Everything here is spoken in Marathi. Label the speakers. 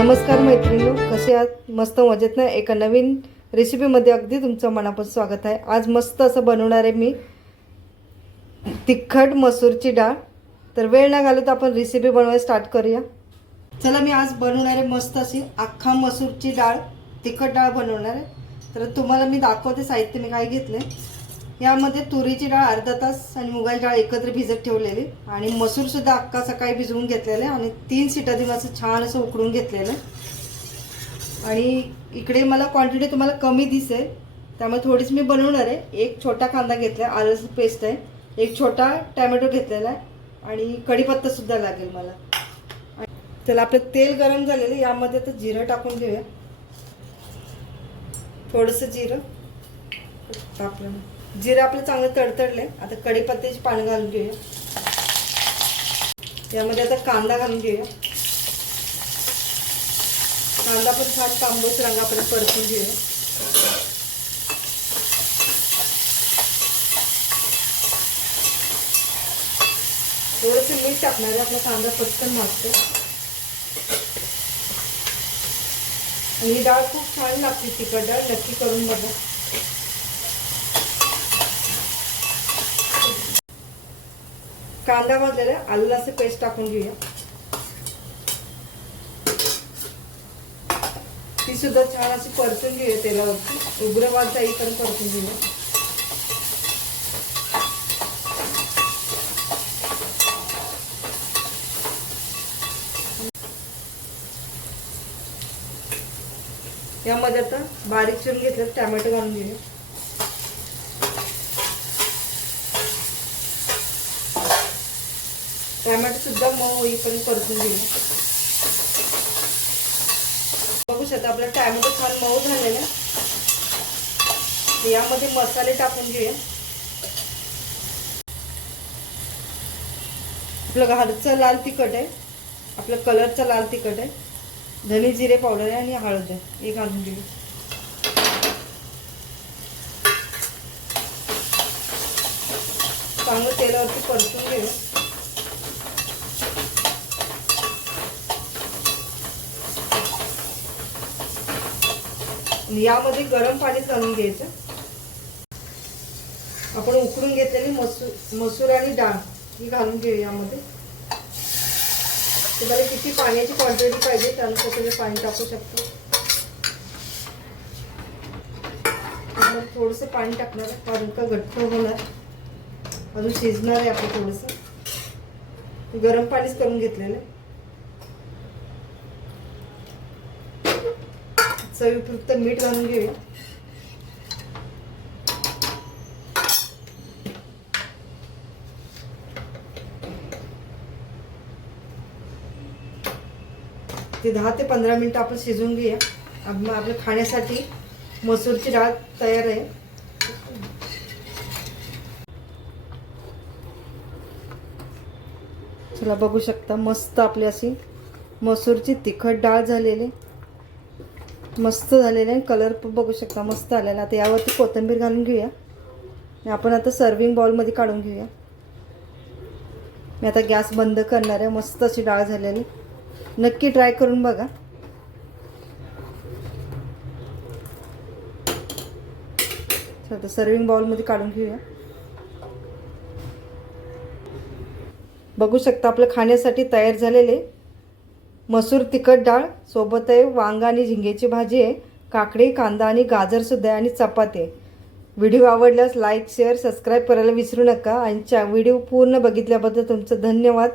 Speaker 1: नमस्कार मैत्रिणी कसे आहात? मस्त मजेत ना? एका नवीन रेसिपीमध्ये अगदी तुमचं मनापासून स्वागत आहे. आज मस्त असं बनवणार आहे मी. तिखट मसूरची डाळ. तर वेळ न घालत आपण रेसिपी बनवायला स्टार्ट करूया. चला मी आज बनवणार आहे मस्त अशी अख्खा मसूरची डाळ तिखट डाळ बनवणार आहे. तर तुम्हाला मी दाखवते साहित्य मी काय घेतलं यामध्ये तुरीची डाळ अर्धा तास आणि मुगाची डाळ एकत्र भिजत ठेवलेली. आणि मसूरसुद्धा अख्खा सकाळी भिजवून घेतलेले आणि तीन सिटा देऊन असं छान असं उकडून घेतलेलं. आणि इकडे मला क्वांटिटी तुम्हाला कमी दिसेल त्यामुळे थोडीच मी बनवणार आहे. एक छोटा कांदा घेतला आहे आलंच पेस्ट आहे. एक छोटा टॅमॅटो घेतलेला आहे. आणि कढीपत्तासुद्धा लागेल मला. त्याला आपलं तेल गरम झालेलं यामध्ये आता जिरं टाकून घेऊया. थोडंसं जिरं. टाकलं जिरं आपलं चांगलं तडतडले आता कढीपत्त्याची पानं घालून घेऊया. यामध्ये आता कांदा घालून घेऊया. कांदा पण छान तांबूस रंगापर्यंत परतून घेऊया. थोडंसं मीठ टाकणार आहे. आपला कांदा पटकन भाजतो आणि ही डाळ खूप छान लागते तिखट डाळ. नक्की करून बघा. कांदा भाजलेला आहे, आलं असं पेस्ट टाकून घेऊया. ती सुद्धा छान अशी परतून घेऊया तेलावरती. उग्रवाद पण परतून घेऊया. यामध्ये आता बारीक चिरून घेतलं टॅमॅटो घालून घेऊया टॅमॅटो सुद्धा पण होईपर्यंत परतून घेऊया बघू शकता आपला टॅमॅटो छान मऊ झालेला आहे. यामध्ये मसाले टाकून घेऊया. आपलं घरचं लाल तिखट आहे. आपलं कलरचं लाल तिखट आहे. धने जिरे पावडर आहे आणि हळद आहे. हे घालून घेऊ. चांगलं तेलावरती परतून घेऊ. यामध्ये गरम पाणीच घालून घ्यायचं. आपण उकडून घेतलेली मसूर मसूर आणि डाळ ही घालून घेऊ यामध्ये. तुम्हाला किती पाण्याची क्वांटिटी पाहिजे त्यानुसार तुम्ही पाणी टाकू शकतो. मग थोडंसं पाणी टाकणार कारण का घट्ट होणार. अजून शिजणार आहे आपलं थोडंसं. गरम पाणीच करून घेतलेलं आहे. चवीपुरतं मीठ घालून घेऊया ते दहा ते पंधरा मिनटं आपण शिजवून घेऊया. मग आपल्या खाण्यासाठी मसूरची डाळ तयार आहे. चला बघू शकता मस्त आपली अशी मसूरची तिखट डाळ झालेली. मस्त झालेलं आहे. कलर पण बघू शकता मस्त आलेला. आता यावरती कोथिंबीर घालून घेऊया. आपण आता सर्विंग बॉलमध्ये काढून घेऊया. मी आता गॅस बंद करणार आहे. मस्त अशी डाळ झालेली. नक्की ट्राय करून बघा. आता सर्विंग बाउलमध्ये काढून घेऊया. बघू शकता आपलं खाण्यासाठी तयार झालेले मसूर तिखट डाळ सोबत आहे वांग आणि झिंगेची भाजी आहे. काकडी कांदा आणि गाजरसुद्धा आहे आणि चपाती आहे. व्हिडिओ आवडल्यास लाईक शेअर सबस्क्राईब करायला विसरू नका आणि च्या व्हिडिओ पूर्ण बघितल्याबद्दल तुमचं धन्यवाद.